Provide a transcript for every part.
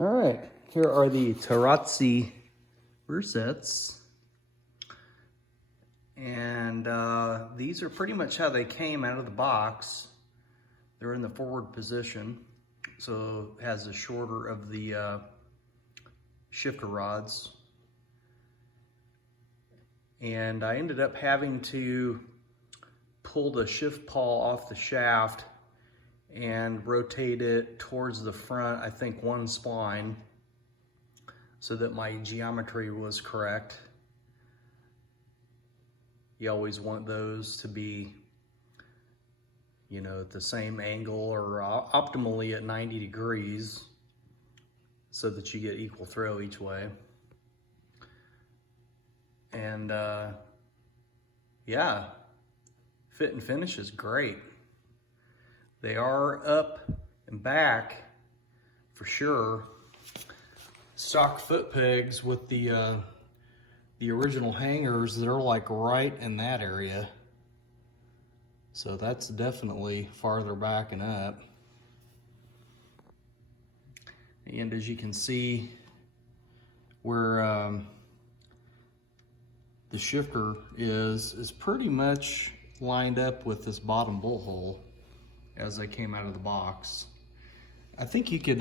All right, here are the Tarozzi Rearsets. And these are pretty much how they came out of the box. They're in the forward position, so it has the shorter of the shifter rods. And I ended up having to pull the shift pawl off the shaft and rotate it towards the front, I think one spline, so that my geometry was correct. You always want those to be, you know, at the same angle or optimally at 90 degrees so that you get equal throw each way. And yeah, fit and finish is great. They are up and back for sure. Stock foot pegs with the original hangers that are like right in that area. So that's definitely farther back and up. And as you can see where the shifter is pretty much lined up with this bottom bolt hole as they came out of the box. I think you could,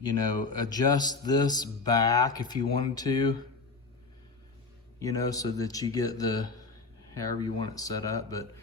you know, adjust this back if you wanted to, you know, so that you get the, however you want it set up. But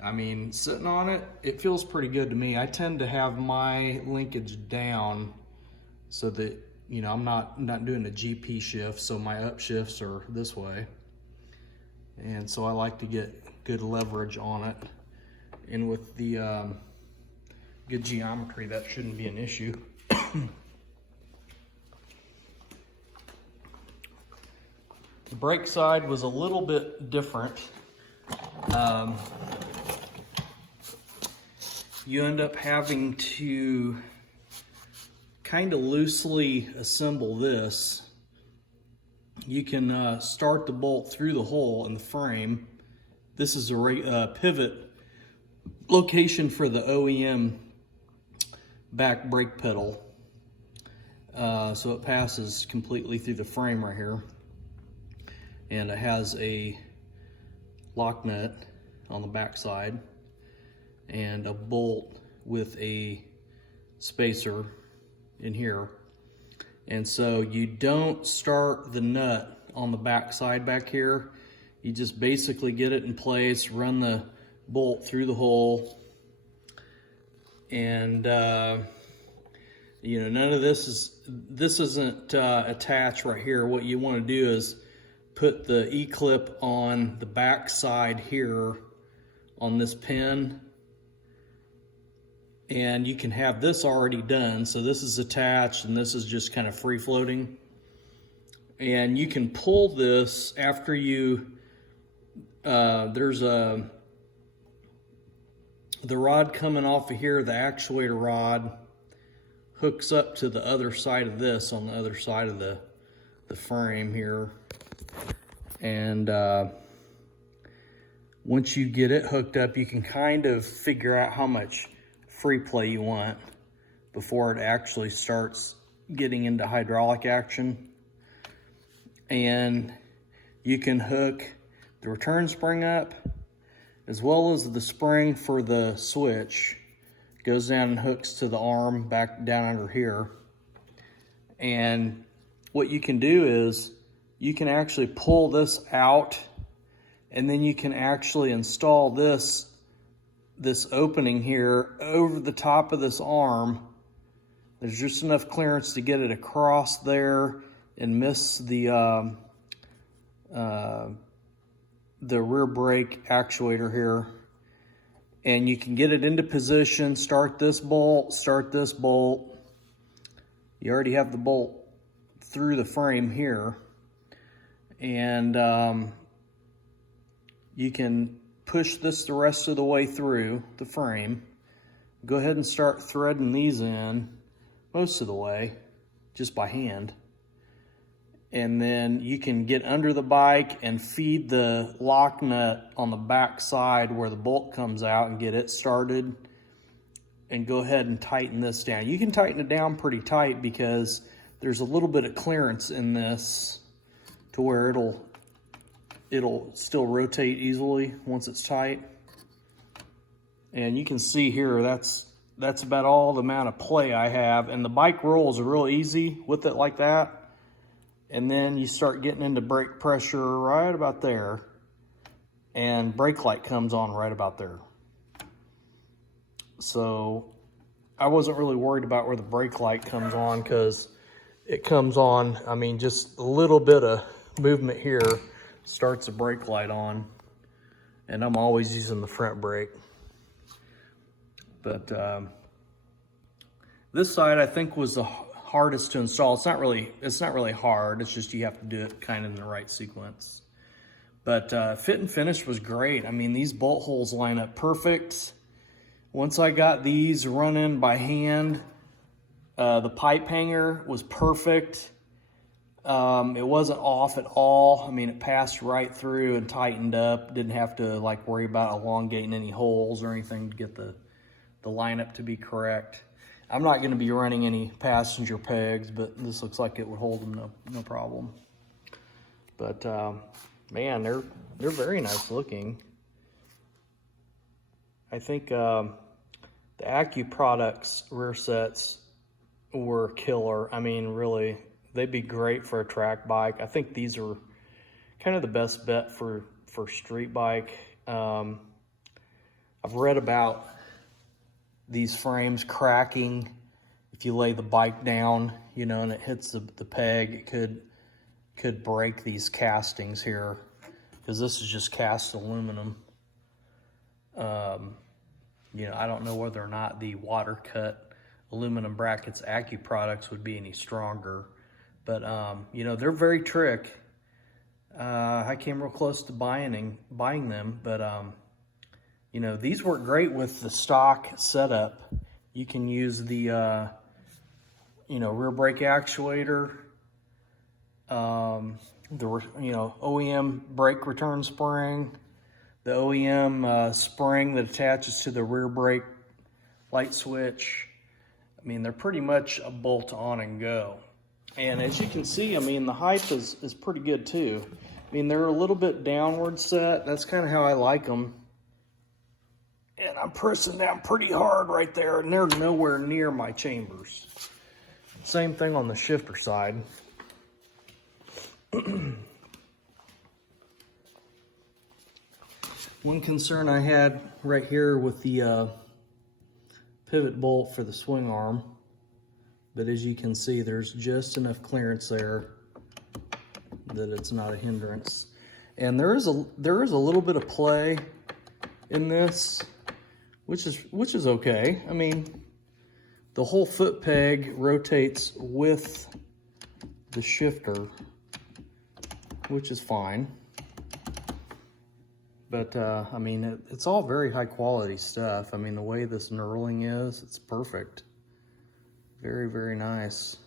I mean, sitting on it, it feels pretty good to me. I tend to have my linkage down so that, you know, I'm not doing a GP shift, so my upshifts are this way. And so I like to get good leverage on it. And with the good geometry, that shouldn't be an issue. The brake side was a little bit different. You end up having to kind of loosely assemble this. You can start the bolt through the hole in the frame. This is a pivot location for the OEM back brake pedal. So it passes completely through the frame right here. And it has a lock nut on the back side and a bolt with a spacer in here. And so you don't start the nut on the back side back here. You just basically get it in place, run the bolt through the hole, and you know, none of this isn't attached right here. What you want to do is put the E-clip on the back side here on this pin, and you can have this already done. So this is attached and this is just kind of free floating. And you can pull this after you, there's the rod coming off of here, the actuator rod hooks up to the other side of this on the other side of the frame here. And once you get it hooked up, you can kind of figure out how much free play you want before it actually starts getting into hydraulic action. And you can hook the return spring up as well as the spring for the switch. Goes down and hooks to the arm back down under here. And what you can do is you can actually pull this out, and then you can actually install this opening here over the top of this arm. There's just enough clearance to get it across there and miss the rear brake actuator here. And you can get it into position, start this bolt. You already have the bolt through the frame here. And you can push this the rest of the way through the frame. Go ahead and start threading these in most of the way, just by hand. And then you can get under the bike and feed the lock nut on the back side where the bolt comes out and get it started. and go ahead and tighten this down. You can tighten it down pretty tight because there's a little bit of clearance in this to where it'll still rotate easily once it's tight. And you can see here, that's about all the amount of play I have. And the bike rolls are real easy with it like that. And then you start getting into brake pressure right about there. And brake light comes on right about there. So I wasn't really worried about where the brake light comes on, because it comes on, I mean, just a little bit of movement here starts the brake light on. And I'm always using the front brake. But this side I think was the hardest to install. It's not really hard. It's just you have to do it kind of in the right sequence. But fit and finish was great. I mean, these bolt holes line up perfect. Once I got these running by hand, the pipe hanger was perfect. It wasn't off at all. I mean, it passed right through and tightened up. Didn't have to like worry about elongating any holes or anything to get the lineup to be correct. I'm not going to be running any passenger pegs, but this looks like it would hold them no problem. But man, they're very nice looking. I think the Tarozzi products rear sets were killer. I mean, really, they'd be great for a track bike. I think these are kind of the best bet for street bike. I've read about these frames cracking if you lay the bike down, you know, and it hits the peg. It could break these castings here, because this is just cast aluminum. You know, I don't know whether or not the water cut aluminum brackets Tarozzi products would be any stronger, but you know, they're very trick. I came real close to buying them, but you know, these work great with the stock setup. You can use the, you know, rear brake actuator, the, you know, OEM brake return spring, the OEM spring that attaches to the rear brake light switch. I mean, they're pretty much a bolt on and go. And as you can see, I mean, the height is pretty good too. I mean, they're a little bit downward set. That's kind of how I like them. And I'm pressing down pretty hard right there, and they're nowhere near my chambers. Same thing on the shifter side. One concern I had right here with the pivot bolt for the swing arm, but as you can see, there's just enough clearance there that it's not a hindrance. And there is a little bit of play in this, which is okay. I mean, the whole foot peg rotates with the shifter, which is fine. But I mean, it's all very high quality stuff. I mean, the way this knurling is, it's perfect. Very, very nice.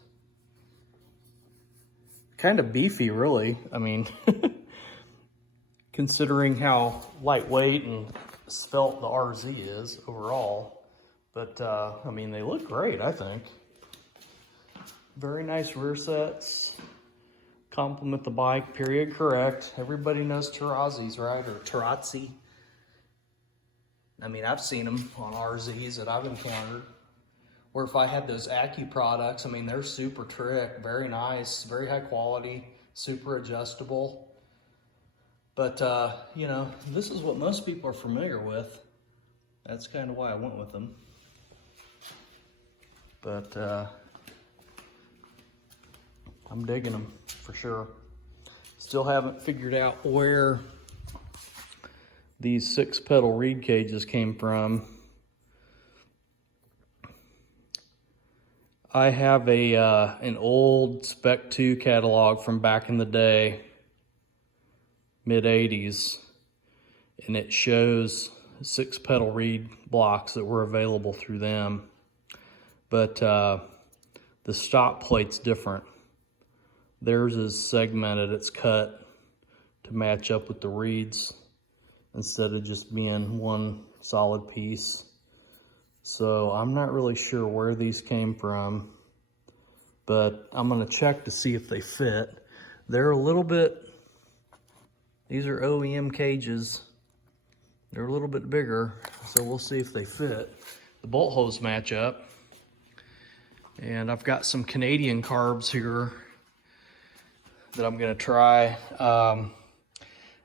Kind of beefy, really. I mean, considering how lightweight and svelte the RZ is overall. But I mean, they look great, I think. Very nice rear sets. Complement the bike, period correct. Everybody knows Tarozzis, right? Or Tarozzi. I mean, I've seen them on RZs that I've encountered. Or if I had those Tarozzi products, I mean, they're super trick, very nice, very high quality, super adjustable. But, you know, this is what most people are familiar with. That's kind of why I went with them. But I'm digging them for sure. Still haven't figured out where these 6-pedal reed cages came from. I have an old Spec 2 catalog from back in the day, mid-80s, and it shows 6-pedal reed blocks that were available through them. But the stop plate's different. Theirs is segmented, it's cut to match up with the reeds instead of just being one solid piece. So I'm not really sure where these came from, but I'm gonna check to see if they fit. They're a little bit, these are OEM cages. They're a little bit bigger, so we'll see if they fit. The bolt holes match up. And I've got some Canadian carbs here that I'm gonna try.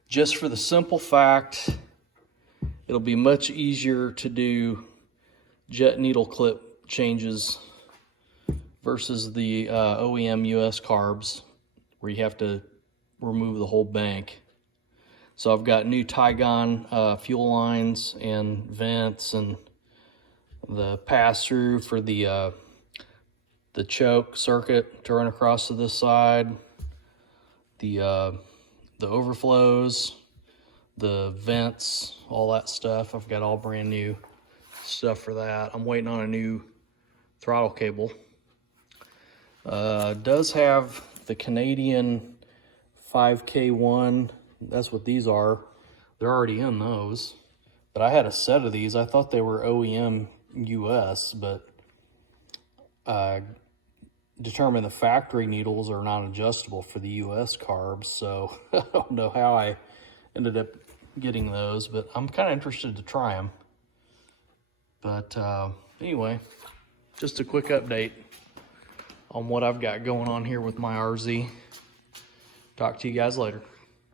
Just for the simple fact, it'll be much easier to do jet needle clip changes versus the OEM US carbs, where you have to remove the whole bank. So I've got new Tygon fuel lines and vents, and the pass-through for the choke circuit to run across to this side, the overflows, the vents, all that stuff. I've got all brand new stuff for that. I'm waiting on a new throttle cable. Does have the Canadian 5K1. That's what these are. They're already in those. But I had a set of these. I thought they were OEM US, but determined the factory needles are not adjustable for the US carbs, so I don't know how I ended up getting those, but I'm kind of interested to try them. But anyway, just a quick update on what I've got going on here with my RZ. Talk to you guys later.